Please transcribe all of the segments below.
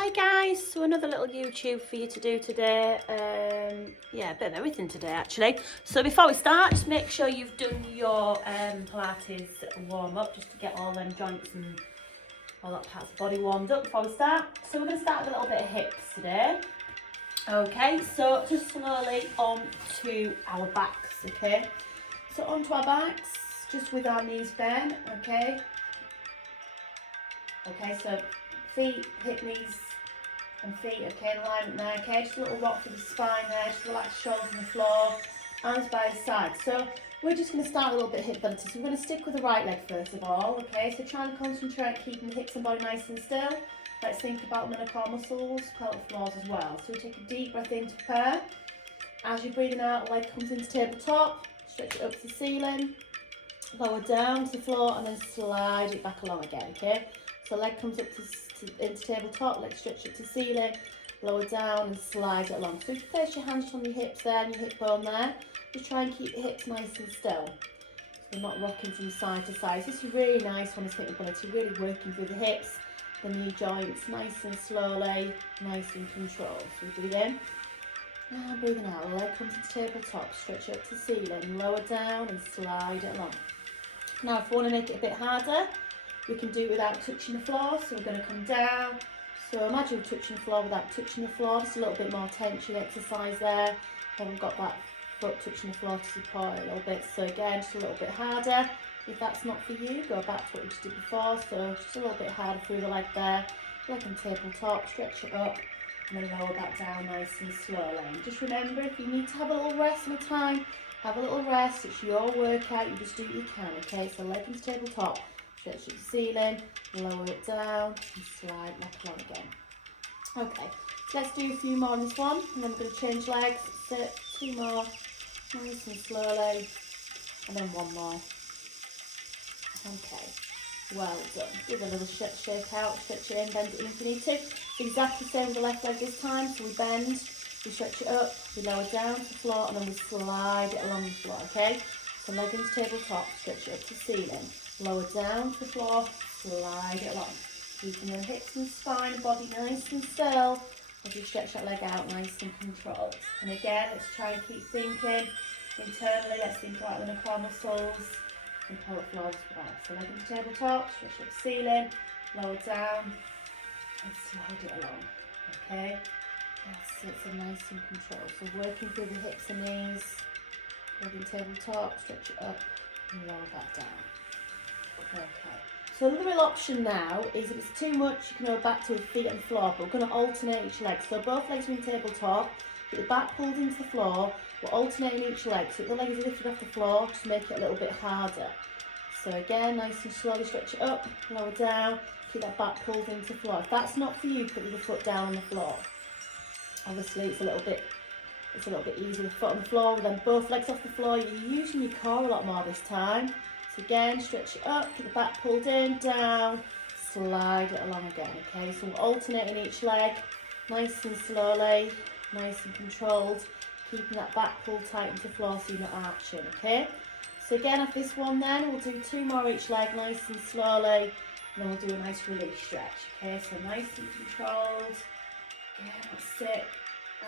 Hi guys, so another little YouTube for you to do today. Yeah, a bit of everything today actually. So before we start, just make sure you've done your Pilates warm up just to get all them joints and all that parts of the body warmed up before we start. So we're going to start with a little bit of hips today. Okay, so just slowly on to our backs, okay? So onto our backs, just with our knees bent, okay? Okay, so feet, hip, knees and feet, okay, in alignment there, okay, just a little rock for the spine there, just relax shoulders on the floor, arms by the side. So we're just going to start a little bit of hip mobility. So we're going to stick with the right leg first of all, okay, so try and concentrate on keeping the hips and body nice and still. Let's think about the core muscles, pelvic floors as well. So we take a deep breath in to prepare. As you're breathing out, leg comes into tabletop, stretch it up to the ceiling, lower down to the floor and then slide it back along again, okay? So leg comes up into tabletop, leg stretch up to ceiling, lower down and slide it along. So if you place your hands on your hips there and your hip bone there, just try and keep your hips nice and still. So they're not rocking from side to side. So this is really nice on this hip mobility, really working through the hips, the knee joints, nice and slowly, nice and controlled. So we breathe in. And breathing out, leg comes into tabletop, stretch up to ceiling, lower down and slide it along. Now if we want to make it a bit harder, we can do it without touching the floor, so we're going to come down. So imagine we're touching the floor without touching the floor, just a little bit more tension exercise there. Haven't got that foot touching the floor to support it a little bit, so again, just a little bit harder. If that's not for you, go back to what we just did before, so just a little bit harder through the leg there. Leg on tabletop, stretch it up, and then lower that down nice and slowly. And just remember, if you need to have a little rest of the time, have a little rest. It's your workout, you just do what you can, okay? So leg on tabletop, stretch it to the ceiling, lower it down, and slide back along again. Okay, so let's do a few more on this one, and then we're going to change legs. Sit, two more, nice and slowly, and then one more. Okay, well done. Give a little shake out, stretch it in, bend it in if you need to. Exactly the same with the left leg this time, so we bend, we stretch it up, we lower down to the floor, and then we slide it along the floor, okay? So leg into tabletop, stretch it up to the ceiling, lower down to the floor, slide it along. Keeping your hips and spine and body nice and still as you stretch that leg out nice and controlled. And again, let's try and keep thinking internally, let's think about the core muscles and pelvic floor as well. So leg into tabletop, stretch up the ceiling, lower down and slide it along, okay? That's it, so nice and controlled. So working through the hips and knees, leg into tabletop, stretch it up and lower that down. Okay, so another real option now is if it's too much, you can go back to the feet on the floor, but we're going to alternate each leg. So both legs are in tabletop, get the back pulled into the floor, we're alternating each leg. So if the leg is lifted off the floor, just make it a little bit harder. So again, nice and slowly stretch it up, lower down, keep that back pulled into the floor. If that's not for you, put your foot down on the floor. Obviously it's a little bit easier with the foot on the floor, then both legs off the floor, you're using your core a lot more this time. Again, stretch it up, keep the back pulled in, down, slide it along again, okay? So we're alternating each leg, nice and slowly, nice and controlled, keeping that back pulled tight into the floor so you're not arching, okay? So again, after this one then, we'll do two more each leg, nice and slowly, and then we'll do a nice release stretch, okay? So nice and controlled, yeah, that's it,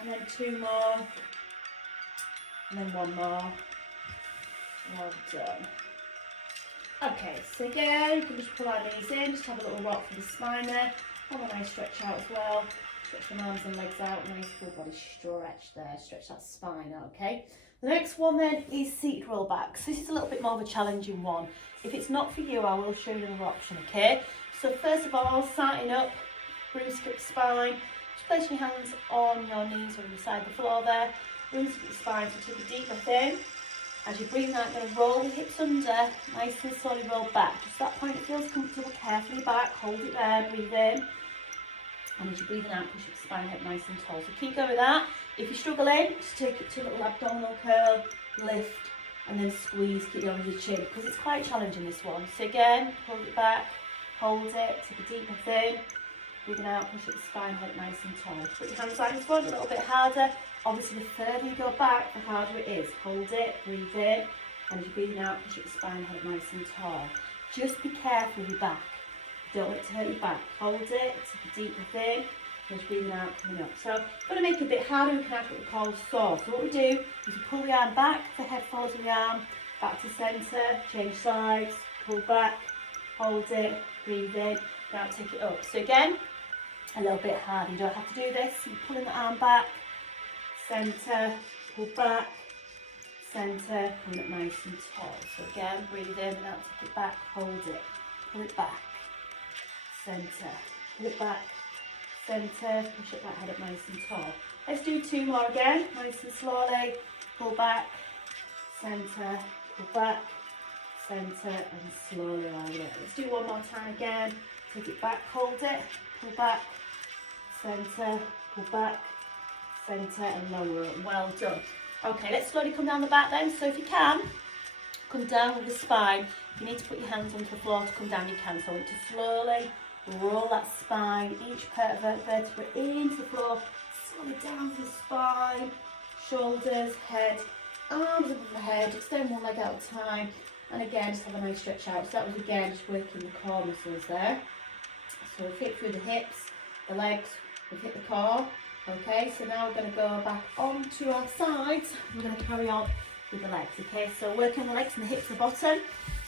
and then two more, and then one more, well done. Okay, so again, you can just pull our knees in, just have a little rock for the spine there. Have a nice stretch out as well. Stretch the arms and legs out, nice full body stretch there. Stretch that spine out, okay? The next one then is seated roll back. So this is a little bit more of a challenging one. If it's not for you, I will show you another option, okay? So first of all, starting up, room skip spine. Just place your hands on your knees or on the side of the floor there. Room skip spine, so take a deep breath in. As you're breathing out, you're going to roll the hips under, nice and slowly roll back. Just that point it feels comfortable, carefully back, hold it there, breathe in. And as you're breathing out, push your spine up nice and tall. So keep going with that. If you're struggling, just take it to a little abdominal curl, lift, and then squeeze, keep it under the chin, because it's quite challenging this one. So again, hold it back, hold it, take a deep breath in, breathing out, push up the spine, head nice and tall. Put your hands like this one, a little bit harder. Obviously, the further you go back, the harder it is. Hold it, breathe in, and as you're breathing out, push up the spine, head nice and tall. Just be careful with your back. Don't let it hurt your back. Hold it, take a deep breath in, Just breathing out, coming up. So if you want to make it a bit harder, we can have what we call saw. So what we do is we pull the arm back, the head follows the arm, back to centre, change sides, pull back, hold it, breathe in, now take it up. So again, a little bit harder. You don't have to do this. You're pulling the arm back, centre, pull back, centre, coming up nice and tall. So again, breathe in, now take it back, hold it, pull it back, centre, pull it back, centre, push it that head up nice and tall. Let's do 2 more again, nice and slowly, pull back, centre, pull back, centre, and slowly round it. Let's do 1 more time again, take it back, hold it, pull back, centre, pull back, centre, and lower it. Well done. Okay, let's slowly come down the back then. So if you can, come down with the spine. If you need to put your hands onto the floor to come down, you can. So I want you to slowly roll that spine, each vertebra into the floor, slowly down to the spine, shoulders, head, arms above the head, extend one leg at a time, and again, just have a nice stretch out. So that was again just working the core muscles there. So we've hit through the hips, the legs, we've hit the core. Okay, so now we're going to go back onto our sides. We're going to carry on with the legs. Okay, so working the legs and the hips at the bottom.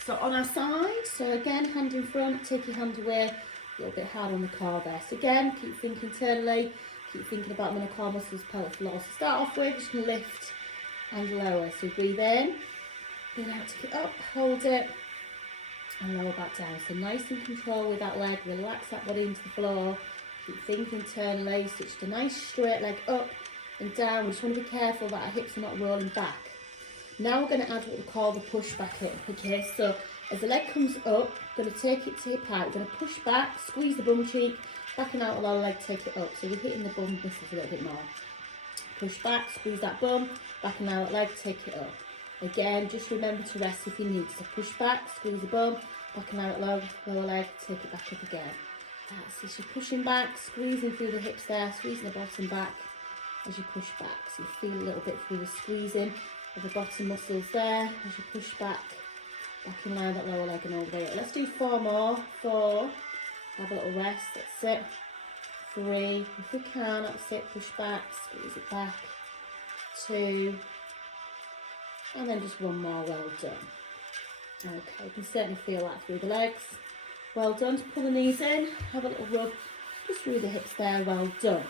So on our side, so again, hand in front, take your hand away, a little bit hard on the core there. So again, keep thinking internally, keep thinking about the core muscles, pelvic floor. So start off with, just going to lift and lower. So breathe in, then out, take it up, hold it, and lower back down. So nice and control with that leg, relax that body into the floor. Keep thinking internally, so just a nice straight leg up and down. We just want to be careful that our hips are not rolling back. Now we're going to add what we call the push back in. Okay, so as the leg comes up, we're going to take it to hip height. We're going to push back, squeeze the bum cheek, back and out of our leg, take it up. So we're hitting the bum muscles a little bit more. Push back, squeeze that bum, back and out leg, take it up. Again, just remember to rest if you need. So push back, squeeze the bum, back and out lower leg, take it back up again. That's it, you're pushing back, squeezing through the hips there, squeezing the bottom back as you push back. So you feel a little bit through the squeezing of the bottom muscles there as you push back in line that lower leg and all the way up. Let's do 4 more. 4, have a little rest, that's it. 3, if we can, that's it, push back, squeeze it back. 2, and then just 1 more, well done. Okay, you can certainly feel that through the legs. Well done. To pull the knees in, have a little rub just through the hips there, well done.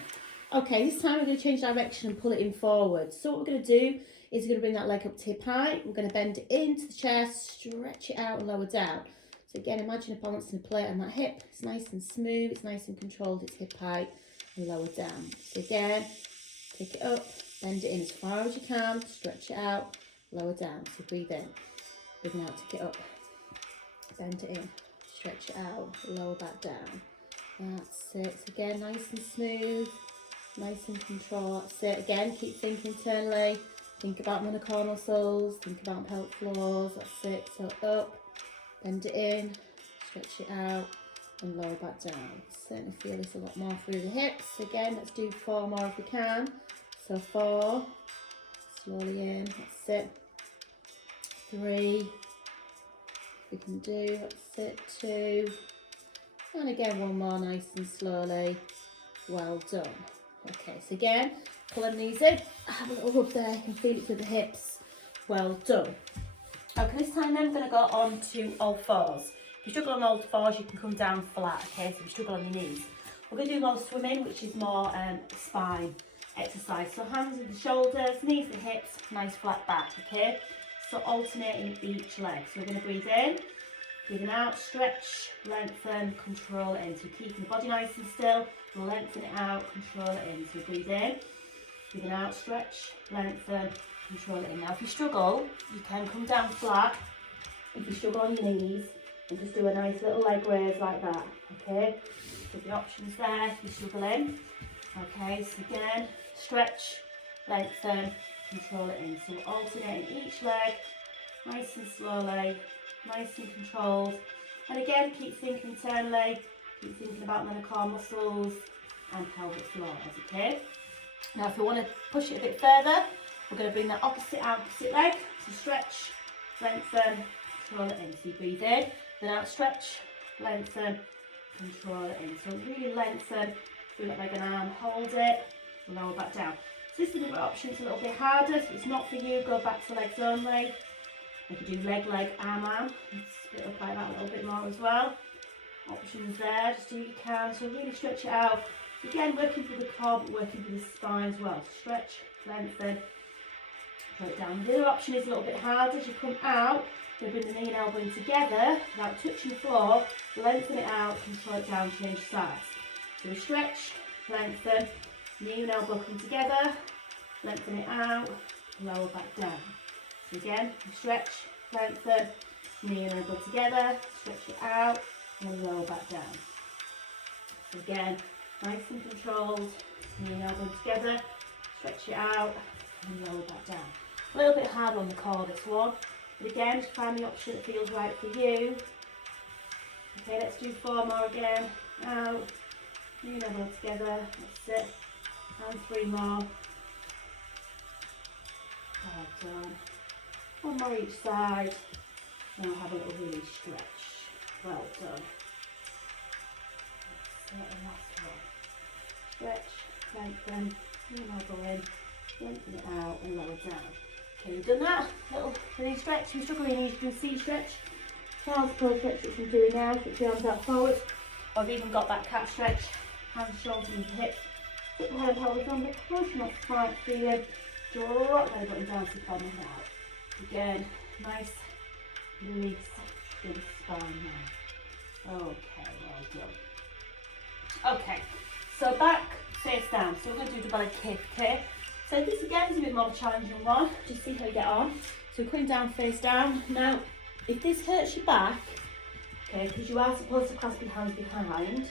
Okay, this time we're going to change direction and pull it in forward. So what we're going to do is we're going to bring that leg up to hip height, we're going to bend it into the chest, stretch it out and lower down. So again, imagine a balancing plate on that hip, it's nice and smooth, it's nice and controlled, it's hip height and lower down. So again, take it up, bend it in as far as you can, stretch it out, lower down. So breathe in, breathe out, take it up, bend it in. Stretch it out, lower back down. That's it. So again, nice and smooth, nice and control. That's it. Again, keep thinking internally. Think about the core muscles, think about pelvic floors. That's it. So up, bend it in, stretch it out, and lower back down. Certainly feel this a lot more through the hips. Again, let's do 4 more if we can. So 4, slowly in. That's it. 3. We can do, that's it, 2, and again 1 more, nice and slowly, well done. Okay, so again, pull the knees in, have a little rub there, you can feel it through the hips, well done. Okay, this time then we're going to go on to all 4s. If you struggle on all 4s, you can come down flat, okay, so if you struggle on your knees. We're going to do more swimming, which is more spine exercise. So hands at the shoulders, knees at the hips, nice flat back, okay. So alternating each leg. So we're going to breathe in, breathing out, stretch, lengthen, control it in. So keeping the body nice and still, lengthen it out, control it in. So breathe in, breathing out, stretch, lengthen, control it in. Now if you struggle, you can come down flat. If you struggle on your knees, and just do a nice little leg raise like that, okay? So the options there if you're struggling. Okay, so again, stretch, lengthen, control it in. So we're alternating each leg, nice and slowly, nice and controlled. And again, keep thinking internally, keep thinking about the core muscles and pelvic floors, okay? Now if we want to push it a bit further, we're going to bring that opposite leg. So stretch, lengthen, control it in. So you breathe in, then out, stretch, lengthen, control it in. So really lengthen through that leg and arm, hold it, lower back down. So this is another option, it's a little bit harder, so it's not for you, go back to legs only. You can do leg, leg, arm, arm, split up like that a little bit more as well. Options there, just do what you can, so really stretch it out. Again, working through the core, but working through the spine as well. Stretch, lengthen, throw it down. The other option is a little bit harder. As you come out, you bring the knee and elbow in together without touching the floor, lengthen it out, and throw it down, change sides. So we stretch, lengthen, knee and elbow come together, lengthen it out, lower back down. So again, we stretch, lengthen, knee and elbow together, stretch it out, and lower back down. So again, nice and controlled, knee and elbow together, stretch it out, and lower back down. A little bit hard on the core this one, but again, just find the option that feels right for you. Okay, let's do 4 more again. Out, knee and elbow together, that's it, and 3 more. Well done. 1 more each side, and I'll have a little release stretch. Well done. That's it, and last one. Stretch, lengthen, knee and elbow in, lengthen it out and lower down. Okay, you've done that. Little release stretch. If you're struggling, you can see stretch. Child's pose stretch, which I'm doing now. Put your arms out forward. I've even got that cat stretch. Hands, shoulders and hips. Put the head horizontal, push, not quite feeling. Drop that button down to the bottom out. Again, nice release in the spine now. Okay, well done. Okay, so back, face down. So we're going to do the belly kick, okay? So this again is a bit more of a challenging one. Just see how you get on. So we're coming down, face down. Now, if this hurts your back, okay, because you are supposed to clasp your hands behind,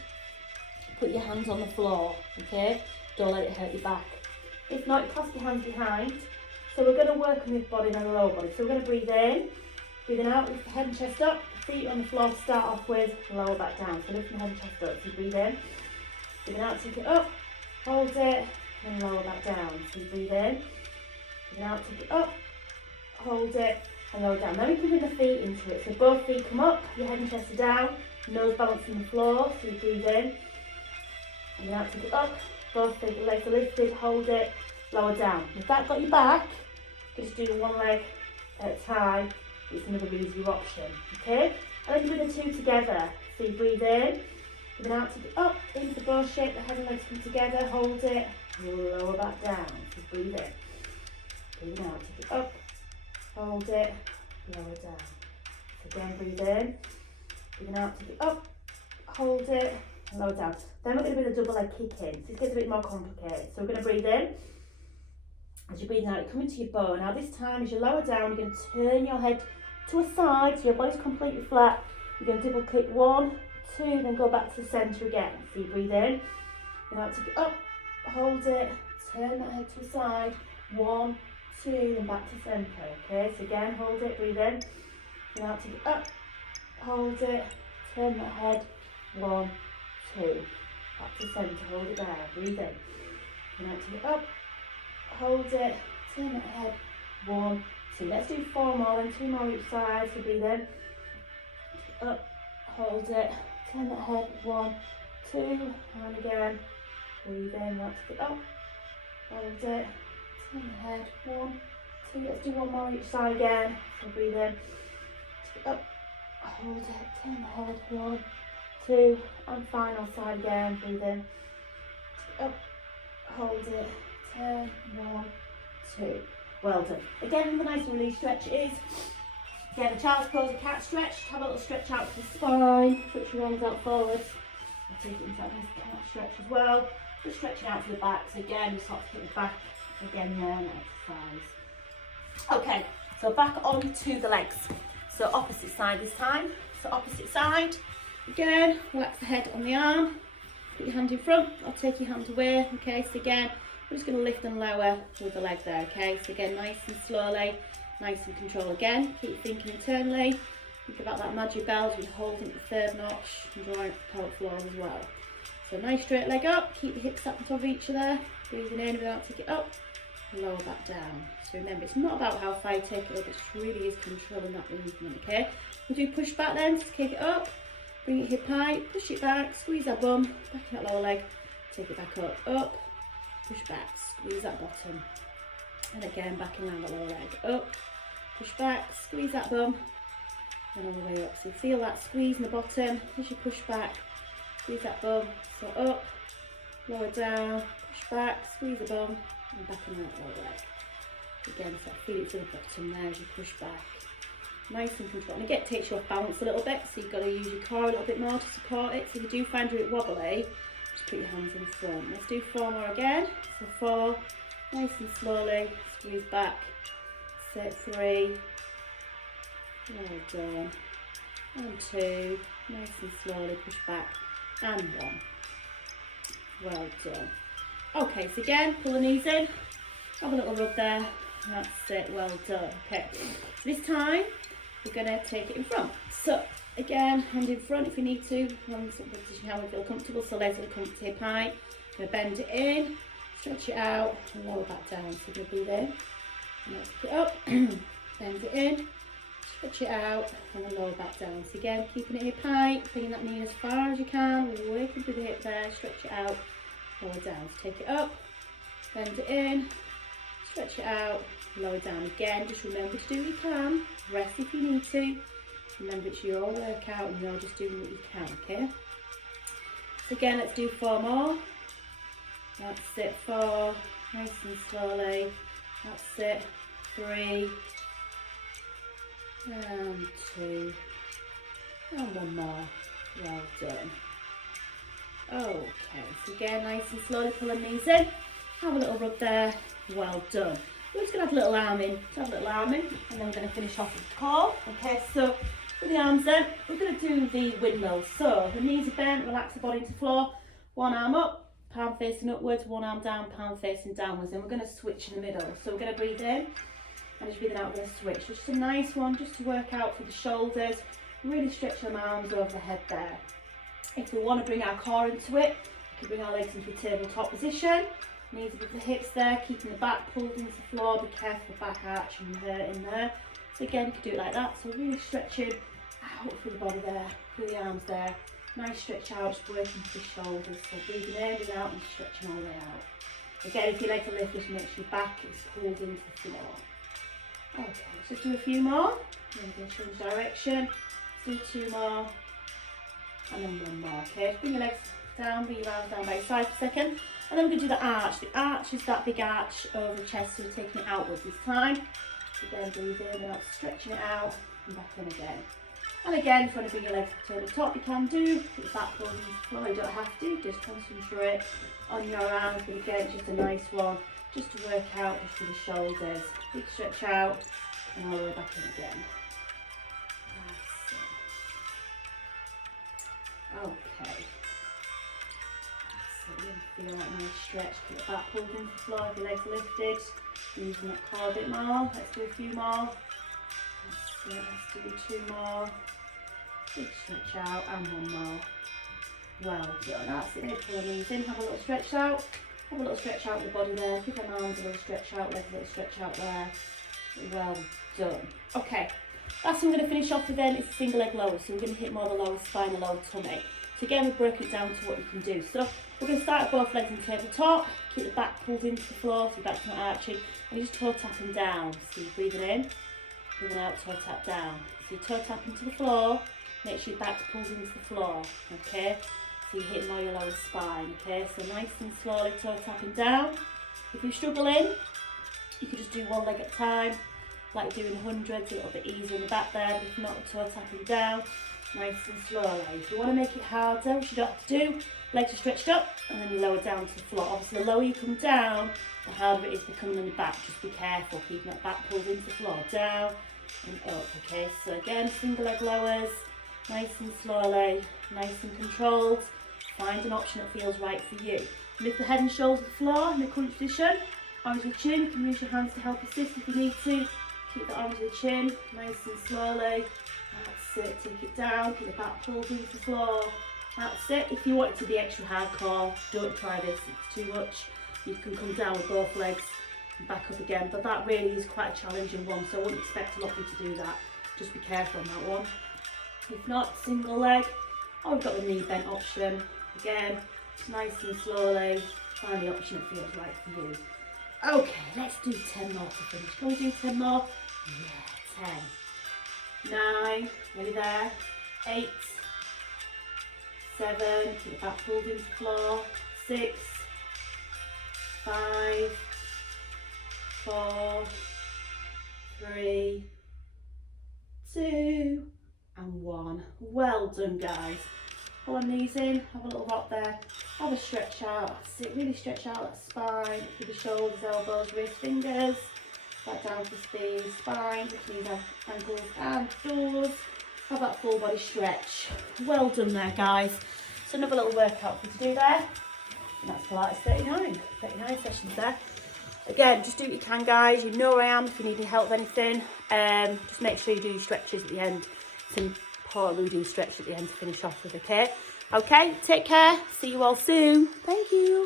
put your hands on the floor, okay? Don't let it hurt your back. If not, you clasp your hands behind. So we're going to work on your body and our lower body. So we're going to breathe in, breathing out, lift the head and chest up, feet on the floor to start off with, lower back down. So lift the head and chest up, so you breathe in, breathing out, take it up, hold it, and lower back down. So you breathe in, breathing out, take it up, hold it, and lower down. Then we can bring the feet into it. So both feet come up, your head and chest are down, nose balancing the floor, so you breathe in, breathing out, take it up, both feet, legs are lifted, hold it, lower down. If that got you back, just do 1 leg at a time. It's another easier option, okay? And then you bring the 2 together. So you breathe in, breathe out, take it up into the bow shape, the head and legs come together, hold it, lower back down. So breathe in, breathe out, take it up, hold it, lower down. So again, breathe in, breathe out, take it up, hold it, and lower down. Then we're going to bring the double leg kick in. So it gets a bit more complicated. So we're going to breathe in. As you're breathing out, you come into your bow. Now this time, as you lower down, you're going to turn your head to a side, so your body's completely flat. You're going to double kick 1, 2, then go back to the centre again. So you breathe in, breathe out, take it up, hold it, turn that head to the side, 1, 2, then back to centre. Okay, so again, hold it, breathe in, breathe out, take it up, hold it, turn that head, 1, 2, back to centre, hold it there, breathe in, breathe out, take it up, hold it, turn that head, 1, 2. Let's do 4 more, then 2 more each side. So breathe in, up, hold it, turn that head, 1, 2, and again, breathe in, let's get up, hold it, turn the head, 1, 2, let's do 1 more each side again. So breathe in, up, hold it, turn the head, 1, 2, and final side again, breathe in, up, hold it, turn, 1, 2. Well done. Again, the nice release stretch is, again, a child's pose, a cat stretch. Have a little stretch out to the spine, put your arms out forwards. I'll take it into that nice cat stretch as well. Just stretching out to the back. So again, just sort of hit the back again there and exercise. Okay, so back on to the legs. So opposite side this time. So opposite side. Again, relax the head on the arm. Put your hand in front. I'll take your hand away. Okay, so again, we're just going to lift and lower with the leg there, okay? So again, nice and slowly, nice and control again. Keep thinking internally. Think about that magic bell, we're holding at the 3rd notch and drawing up the pelvic floor as well. So nice straight leg up, keep the hips up on top of each other. Breathing in without take it up, and lower back down. So remember, it's not about how far you take it up, it really is controlling that movement, okay? We'll do push back then, just kick it up, bring it hip high, push it back, squeeze that bum, back in that lower leg, take it back up, push back, squeeze that bottom. And again, back and round that lower leg, up, push back, squeeze that bum, and all the way up. So you feel that squeeze in the bottom as you push back, squeeze that bum, so up, lower down, push back, squeeze the bum, and back and round that lower leg. Again, so feel it to the bottom there as you push back. Nice and controlled. And again, it takes you off balance a little bit, so you've got to use your core a little bit more to support it. So if you do find it wobbly, just put your hands in front. Let's do 4 more again. So 4, nice and slowly, squeeze back. Set 3, well done. And 2, nice and slowly, push back. And 1, well done. Okay, so again, pull the knees in, have a little rub there. That's it, well done. Okay, so this time, we're going to take it in front. So again, hand in front if you need to, hands up in position how we feel comfortable, so legs are comfortable to hip height. Going to bend it in, stretch it out, and lower back down. So we're going to breathe in, and let's pick it up, bend it in, stretch it out, and then lower back down. So again, keeping it hip height, bringing that knee as far as you can, working through the hip there, stretch it out, lower down. So take it up, bend it in, stretch it out, lower down. Again, just remember to do what you can, rest if you need to. Remember it's your workout and you're just doing what you can, okay? So again, let's do 4 more. That's it, 4, nice and slowly. That's it, 3, and 2, and 1 more. Well done. Okay, so again, nice and slowly pull the knees in. Have a little rub there. Well done. We're just going to have a little arm in, and then we're going to finish off with the core. Okay, so with the arms in, we're going to do the windmills. So the knees are bent, relax the body to the floor, one arm up, palm facing upwards, one arm down, palm facing downwards, and we're going to switch in the middle. So we're going to breathe in, and as you breathe out, we're going to switch. Just a nice one, just to work out for the shoulders, really stretch the arms over the head there. If we want to bring our core into it, we can bring our legs into a tabletop position. Knees above the hips there, keeping the back pulled into the floor. Be careful back arch and hurt in there. So again, you can do it like that. So really stretching out through the body there, through the arms there. Nice stretch out, just working through the shoulders. So breathing in and out and stretching all the way out. Again, if your legs are lifted, just make sure your back is pulled into the floor. Okay, let's just do a few more. Then we're going to change direction. Let's do 2 more. And then 1 more. Okay, just bring your legs down, bring your arms down by your side for a second. And then we're going to do the arch. The arch is that big arch over the chest, so we're taking it outwards this time. So again, breathe in and out, stretching it out, and back in again. And again, if you want to bring your legs to the top, you can do. Put your back pulled into the floor, you don't have to, just concentrate on your arms. But again, it's just a nice one, just to work out just for the shoulders. Big stretch out, and all the way back in again. That's it. Okay. Feel that nice stretch, keep the back pulled into the floor, if your legs are lifted, using that core a bit more. Let's do a few more. Let's do 2 more. Big stretch out and 1 more. Well done, that's it. Pull the knees in, have a little stretch out. Have a little stretch out with the body there. Give them arms a little stretch out, legs a little stretch out there. Well done. Okay, last one I'm going to finish off with then is a single leg lower. So we're going to hit more the lower spine, the lower tummy. So again, we break it down to what you can do. So we're going to start with both legs in tabletop, keep the back pulled into the floor, so your back's not arching, and you just toe tapping down. So you're breathing in, breathing out, toe tap down. So you toe tap into the floor, make sure your back's pulled into the floor, okay? So you're hitting more your lower spine, okay? So nice and slowly toe tapping down. If you're struggling, you could just do 1 leg at a time, like doing hundreds, a little bit easier in the back there, but if not, toe tapping down. Nice and slowly. If you want to make it harder, which you don't have to do, legs are stretched up and then you lower down to the floor. Obviously, the lower you come down, the harder it is to come on the back. Just be careful, keeping that back pulled into the floor, down and up. Okay, so again, single leg lowers, nice and slowly, nice and controlled. Find an option that feels right for you. Lift the head and shoulders to the floor in the crunch position. Arms to the chin, you can use your hands to help assist if you need to. Keep the arms to the chin, nice and slowly. That's it, take it down, keep the back pulled into the floor. That's it. If you want it to be extra hardcore, don't try this, it's too much. You can come down with both legs and back up again, but that really is quite a challenging one, so I wouldn't expect a lot of you to do that. Just be careful on that one. If not, single leg, or we've got the knee bent option. Again, nice and slowly. Find the option that feels right for you. Okay, let's do 10 more to finish. Can we do 10 more? Yeah, 10. 9, ready there. 8, 7, keep your back pulled into the floor. 6, 5, 4, 3, 2, and 1. Well done, guys. Pull our knees in, have a little rock there, have a stretch out. That's it, really stretch out that spine, through the shoulders, elbows, wrists, fingers, back down to the spine, knees, ankles and doors. Have that full body stretch. Well done there, guys. So another little workout for you to do there. And that's Pilates 39 sessions there. Again, just do what you can, guys. You know where I am if you need any help with anything. Just make sure you do your stretches at the end. It's important we do stretch at the end to finish off with, okay? Okay, take care. See you all soon. Thank you.